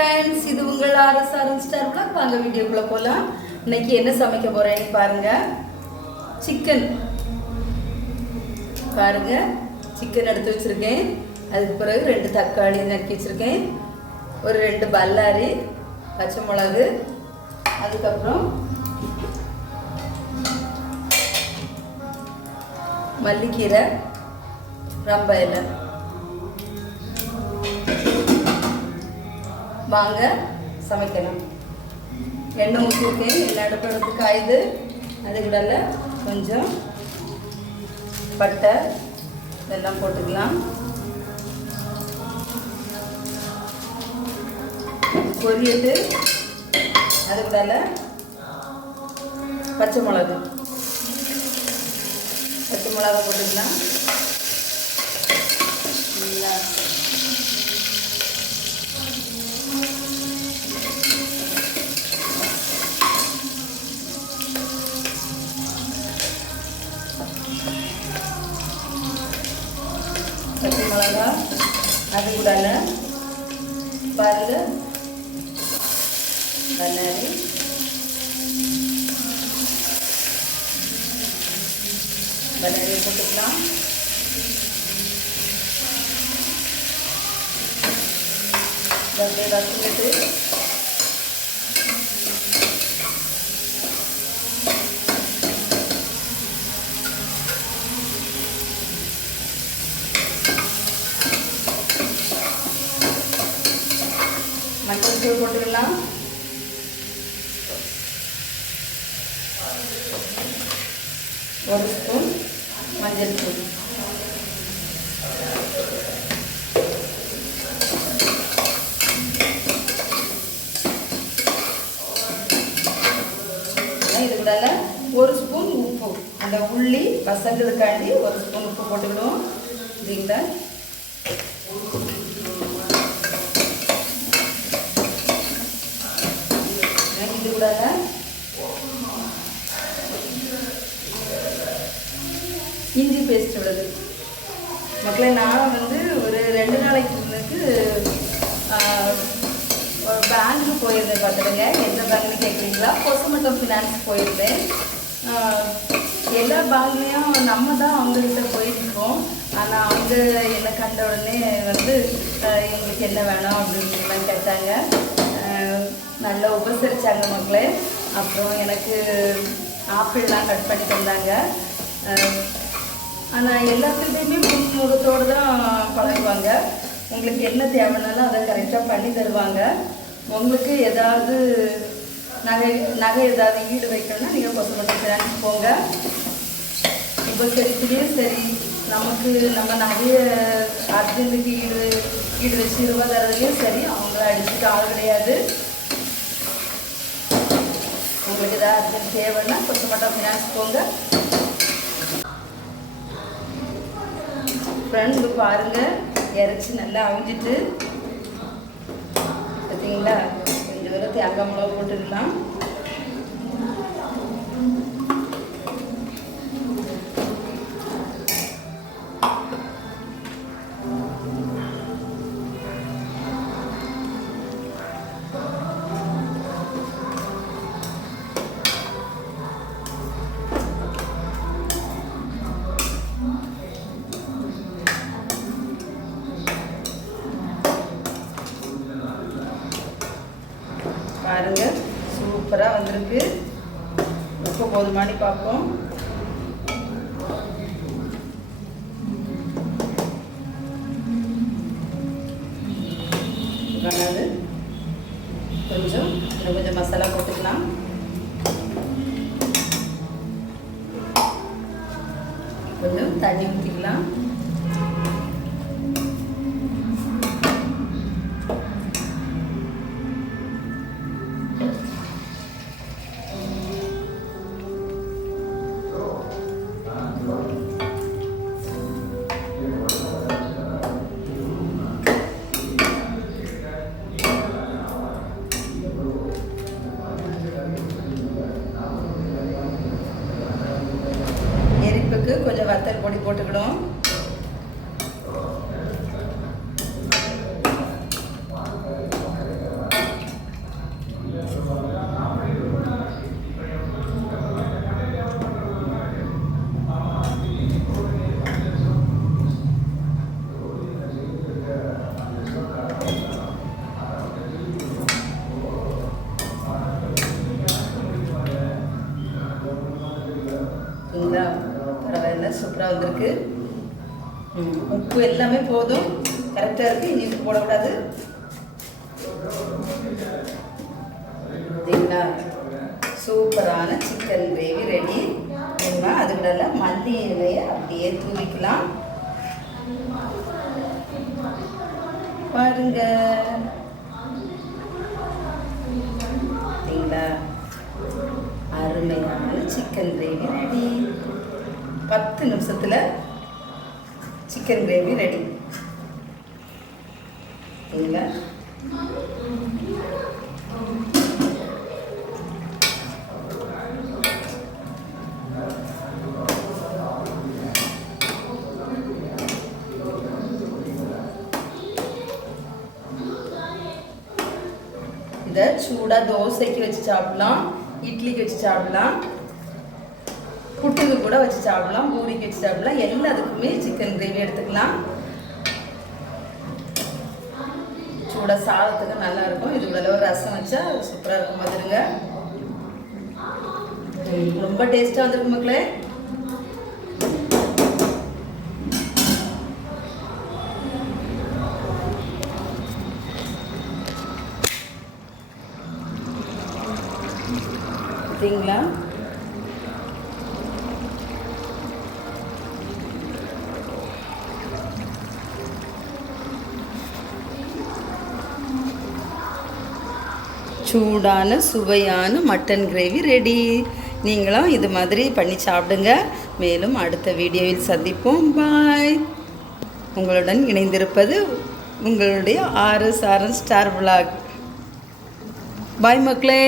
Friends, இது உங்கள் RSR star vlog. வாங்க வீடியோக்குள்ள போலாம். இன்னைக்கு என்ன சமைக்க போறேன்னு பாருங்க. சிக்கன் பாருங்க, சிக்கன் எடுத்து வச்சிருக்கேன். அதுக்கு பிறகு 2 தக்காளி நறுக்கி வச்சிருக்கேன், ஒரு 2 பல்லாரி, பச்சை மிளகு, அதுக்கப்புறம் மல்லிக்கீரை, ரம்ப இலை. வாங்க சமைக்கலாம். எண்ணெய் ஊற்றிருக்கேன், எண்ணெய் அடுப்பு காயுது. அது கூட கொஞ்சம் பட்டை இதெல்லாம் போட்டுக்கலாம். பொரியட்டு, அது கூட பச்சை மிளகா போட்டுக்கலாம். பச்சை மிளகா, அது கூட பாருங்க பல்லாரி, பல்லாரி போட்டுக்கலாம். வதக்கிட்டு மஞ்சள் தூள் போட்டுக்கலாம். ஒரு ஸ்பூன் மஞ்சள் தூள், இது கூட ஒரு ஸ்பூன் உப்பு, அந்த உள்ளி வசங்கிறதுக்காண்டி ஒரு ஸ்பூன் உப்பு போட்டுக்கிடுவோம். சரிங்களா? இது கூட இஞ்சி பேஸ்ட் உள்ளது. மக்களே, நான் ஒரு 2 நாளைக்கு முன்னுக்கு பேங்க்கு போயிருந்தேன். பார்த்துடுங்க, எந்த பேங்க்னு கேட்குறீங்களா? கொசமட்டம் ஃபினான்ஸ் போயிருந்தேன். எல்லா பேங்க்லேயும் நம்ம தான் அவங்ககிட்ட போயிருக்கோம். ஆனால் அவங்க என்னை கண்ட உடனே எங்களுக்கு என்ன வேணும் அப்படின்னு கேட்டாங்க. நல்லா உபசரித்தாங்க மக்களே. அப்புறம் எனக்கு ஆப்பிள்லாம் கட் பண்ணி தந்தாங்க. ஆனால் எல்லாத்துலேயுமே முன்முகத்தோடு தான் பழகுவாங்க. உங்களுக்கு என்ன தேவைன்னாலும் அதை கரெக்டாக பண்ணி தருவாங்க. உங்களுக்கு ஏதாவது நகை ஏதாவது ஈடு வைக்கணும்னா நீங்கள் கொசமட்டம் ஃபினான்ஸ் போங்க. உபசரிப்புலேயும் சரி, நம்ம நிறைய அர்ஜென்ட்டுக்கு ஈடு வச்சு ரூபா தரதுலேயும் சரி, அவங்கள அடிச்சுட்டு ஆள் கிடையாது. உங்களுக்கு ஏதாவது அர்ஜென்ட் தேவைன்னா கொசமட்டம் ஃபினான்ஸ் போங்க. ஃப்ரெண்ட்ஸ், பாருங்கள், இறச்சி நல்லா அவிஞ்சிட்டு பார்த்தீங்களா? கொஞ்சம் தூரம் தேங்காய் மிளகு போட்டுக்கலாம். பாருங்க, சூப்பராக வந்திருக்கு. உப்பு போதுமானி பார்ப்போம். கொஞ்சம் மசாலா போட்டுக்கலாம். கொஞ்சம் தண்ணி ஊற்றிக்கலாம். கொஞ்சம் வத்தல் பொடி போட்டுக்கிடும். சூப்பராக வந்திருக்கு. உப்பு எல்லாமே போதும், கரெக்டாக இருக்குது. இனி உப்பு போடக்கூடாது. பார்த்தீங்களா, சூப்பரான சிக்கன் கிரேவி ரெடி. நம்ம அதுக்குள்ள மல்லி இலையை அப்படியே தூவிக்கலாம். பாருங்க, பார்த்தீங்களா, அருமையான சிக்கன் கிரேவி ரெடி. 10 நிமிஷத்தில் சிக்கன் கிரேவி ரெடி. பார்த்தீங்களா, இதை சூடாக தோசைக்கு வச்சு சாப்பிடலாம், இட்லிக்கு வச்சு சாப்பிடலாம், புட்டுக்கு கூட வச்சு சாப்பிடலாம், பூரிக்கு வச்சு சாப்பிடலாம். எல்லாத்துக்குமே சிக்கன் கிரேவி எடுத்துக்கலாம். சூடாக சாதத்துக்கு நல்லா இருக்கும். இது கூட ஒரு ரசம் வச்சா சூப்பராக இருக்கும். பார்த்துருங்க, ரொம்ப டேஸ்ட்டாக வந்துருக்கு மக்களே. பார்த்தீங்களா, சூடான சுவையான மட்டன் கிரேவி ரெடி. நீங்களும் இது மாதிரி பண்ணி சாப்பிடுங்க. மேலும் அடுத்த வீடியோவில் சந்திப்போம். பாய். உங்களுடன் இணைந்திருப்பது உங்களுடைய RS ஸ்டார் விளாக். பாய் மக்களே.